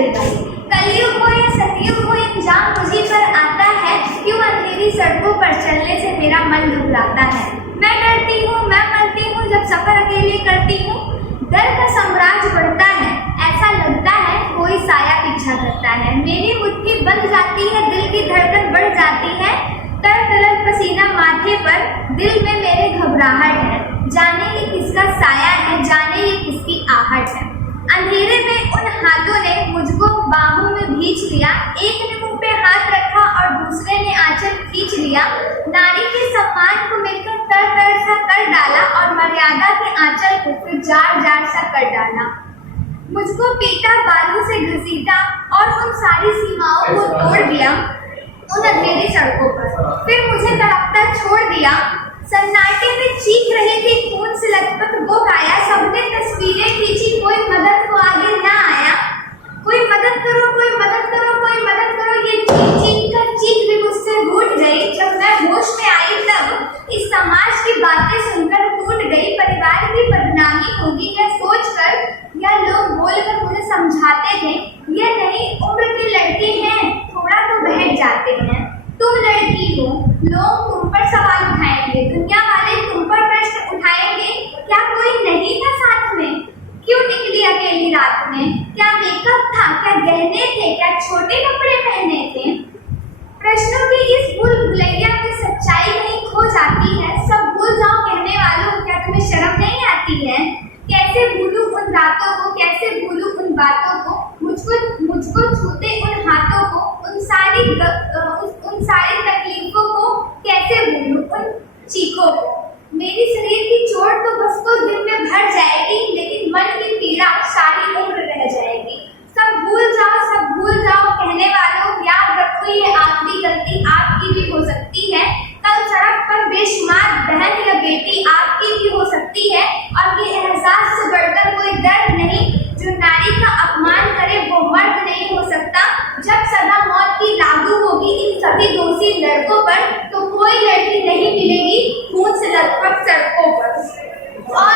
दिल भाई। कलयुग हो या सतयुग हो, इंजाम मुझी पर आता है, क्यों अंधेरी सड़कों पर चलने से मेरा मन घबराता है। मैं डरती हूँ, मैं मरती हूँ, जब सफर अकेले करती हूँ, डर का साम्राज्य बढ़ता है, ऐसा लगता है कोई साया पीछा करता है। मेरी मुट्ठी बंध जाती है, दिल की धड़कन बढ़ जाती है, तर तरल पसीना माथे पर, दिल में मेरे घबराहट है, जाने ये किसका साया है, जाने ये किसकी आहट है। अंधेरे में उन हाथों ने मुझको बाहों में भींच लिया, एक ने मुंह पे हाथ रखा और दूसरे ने आंचल खींच लिया। नारी के सम्मान को मिलकर तर तर सा कर डाला और मर्यादा के आंचल को फिर जार जार सा कर डाला। मुझको पीटा, बालों से घसीटा और उन सारी सीमाओं को तोड़ दिया उन अंधेरी सड़कों पर, फिर मुझे तड़पता छोड़ दिया। सन्नाटे में चीख रही थी खून से लथपथ वो काया, सबने तस्वीरें खींची, कोई मदद को आगे ना आया। कोई मदद करो, कोई मदद करो, कोई मदद करो, ये चीख चीख कर चीख भी मुझसे रूठ गई। जब मैं होश में आई तब इस समाज की बातें सुनकर टूट गई। परिवार की बदनामी होगी यह सोचकर या लोग बोलकर मुझे समझाते थे, ये नहीं उम्र की लड़की है, थोड़ा तो बहक जाते हैं। तुम लड़की हो, लोग तुम पर सवाल उठाएंगे, दुनिया वाले तुम पर प्रश्न उठाएंगे। क्या कोई नहीं था साथ में? क्यों निकली अकेली रात में? क्या मेकअप था? क्या गहने थे? क्या छोटे कपड़े पहने थे? प्रश्नों की इस भूल भुलैया में सच्चाई नहीं खो जाती है। सब भूल जाओ कहने वालों, क्या तुम्हें शर्म नहीं आती है? कैसे भूलूं उन रातों को, कैसे भूलूं उन बातों को, मुझको छूते उन हाथों को, उन सारी तकलीफों को कैसे भूलूं उन चीखों को। मेरी शरीर की चोट तो बस कुछ दिन में भर जाएगी, लेकिन मन की पीड़ा सारी उम्र रह जाएगी। सब भूल जाओ कहने वालों, याद रखो ये आखिरी गलती आपकी भी हो सकती है। कल सड़क पर बेशुमार बहन या बेटी आपकी भी हो सकती है, और ये एहसास से बढ़कर कोई दर्द नहीं। जो नारी का अपमान करे वो मर्द नहीं हो सकता। जब सदा मौत की लागू होगी इन सभी दोषी लड़कों पर, तो कोई लड़की नहीं मिलेगी खून से लथपथ सड़कों पर। और